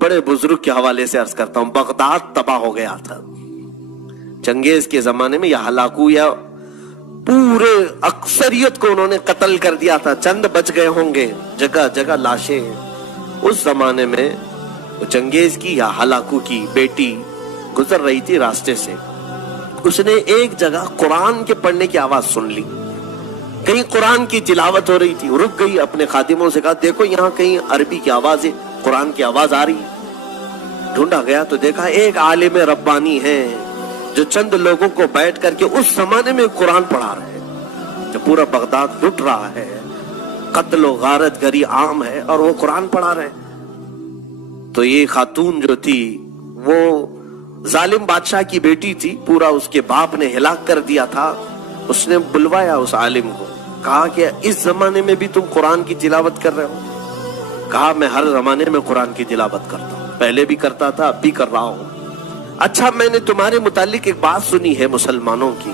بڑے بزرگ کے حوالے سے عرض کرتا ہوں، بغداد تباہ ہو گیا تھا چنگیز کے زمانے میں. یا ہلاکو یا پورے اکثریت کو انہوں نے قتل کر دیا تھا، چند بچ گئے ہوں گے، جگہ جگہ لاشیں. اس زمانے میں چنگیز کی یا ہلاکو کی بیٹی گزر رہی تھی راستے سے. اس نے ایک جگہ قرآن کے پڑھنے کی آواز سن لی، کہیں قرآن کی تلاوت ہو رہی تھی. رک گئی، اپنے خادموں سے کہا دیکھو یہاں کہیں عربی کی آواز ہے، قرآن کی آواز آ رہی. ڈھونڈا گیا تو دیکھا ایک عالم ربانی ہے جو چند لوگوں کو بیٹھ کر کے اس زمانے میں قرآن پڑھا رہے ہیں. جب پورا بغداد لٹ رہا ہے، قتل و غارت گری عام ہے، اور وہ قرآن پڑھا رہے ہیں. تو یہ خاتون جو تھی وہ ظالم بادشاہ کی بیٹی تھی، پورا اس کے باپ نے ہلاک کر دیا تھا. اس نے بلوایا اس عالم کو، کہا کہ اس زمانے میں بھی تم قرآن کی تلاوت کر رہے ہو؟ کہا میں ہر زمانے میں قرآن کی تلاوت کرتا ہوں، پہلے بھی کرتا تھا، اب بھی کر رہا ہوں. اچھا میں نے تمہارے متعلق ایک بات سنی ہے مسلمانوں کی،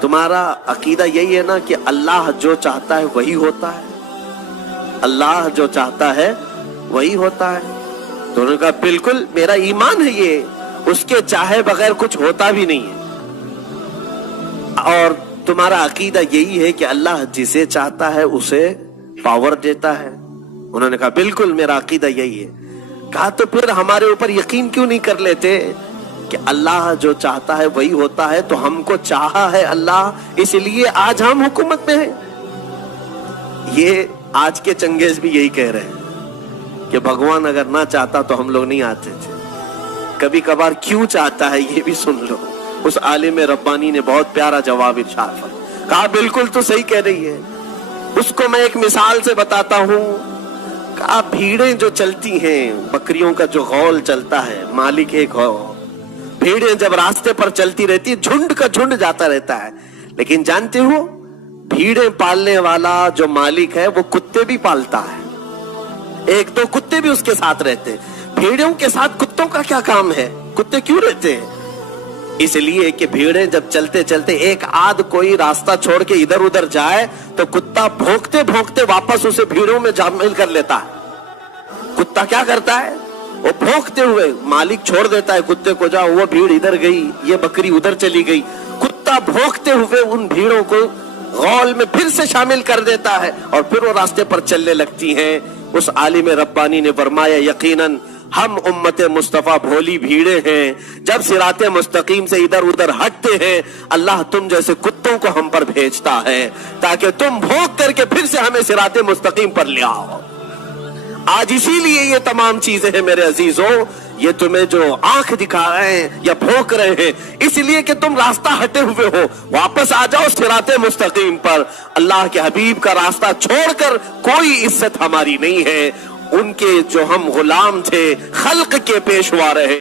تمہارا عقیدہ یہی ہے نا کہ اللہ جو چاہتا ہے وہی ہوتا ہے، اللہ جو چاہتا ہے وہی ہوتا ہے. تو انہوں نے کہا بالکل میرا ایمان ہے یہ، اس کے چاہے بغیر کچھ ہوتا بھی نہیں ہے. اور تمہارا عقیدہ یہی ہے کہ اللہ جسے چاہتا ہے اسے پاور دیتا ہے. انہوں نے کہا بالکل میرا عقیدہ یہی ہے. کہا تو پھر ہمارے اوپر یقین کیوں نہیں کر لیتے کہ اللہ جو چاہتا ہے وہی ہوتا ہے؟ تو ہم کو چاہا ہے اللہ، اس لیے آج ہم حکومت میں ہیں. یہ آج کے چنگیز بھی یہی کہہ رہے ہیں کہ بھگوان اگر نہ چاہتا تو ہم لوگ نہیں آتے تھے. کبھی کبھار کیوں چاہتا ہے یہ بھی سن لو. اس عالم ربانی نے بہت پیارا جواب ارشاد فرمایا، کہا بالکل تو صحیح کہہ رہی ہے. اس کو میں ایک مثال سے بتاتا ہوں. کہا بھیڑیں جو چلتی ہیں، بکریوں کا جو غول چلتا ہے، مالک ایک ہو، بھیڑیں جب راستے پر چلتی رہتی، جھنڈ کا جھنڈ جاتا رہتا ہے. لیکن جانتے ہو بھیڑیں پالنے والا جو مالک ہے وہ کتے بھی پالتا ہے. ایک دو کتے بھی اس کے ساتھ رہتے ہیں. بھیڑوں کے ساتھ کتوں کا کیا کام ہے؟ کتے کیوں رہتے ہیں؟ اس لیے کہ بھیڑیں جب چلتے چلتے ایک آدھ کوئی راستہ چھوڑ کے ادھر ادھر جائے تو کتا بھونکتے بھونکتے واپس اسے بھیڑوں میں شامل کر لیتا ہے. کتا کیا کرتا ہے؟ وہ بھونکتے ہوئے مالک چھوڑ دیتا ہے کتے کو، جاؤ وہ بھیڑ ادھر گئی، یہ بکری ادھر چلی گئی. کتا بھونکتے ہوئے ان بھیڑوں کو غول میں پھر سے شامل کر دیتا ہے اور پھر وہ راستے پر چلنے لگتی ہیں. اس عالم ربانی نے فرمایا یقیناً ہم امت مصطفیٰ بھولی بھیڑیں ہیں، جب صراط مستقیم سے ادھر ادھر ہٹتے ہیں اللہ تم جیسے کتوں کو ہم پر بھیجتا ہے تاکہ تم بھونک کر کے پھر سے ہمیں صراط مستقیم پر لے آؤ. آج اسی لیے یہ تمام چیزیں ہیں میرے عزیزوں. یہ تمہیں جو آنکھ دکھا رہے ہیں یا بھونک رہے ہیں اس لیے کہ تم راستہ ہٹے ہوئے ہو. واپس آ جاؤ صراط مستقیم پر. اللہ کے حبیب کا راستہ چھوڑ کر کوئی عزت ہماری نہیں ہے. ان کے جو ہم غلام تھے، خلق کے پیشوا رہے.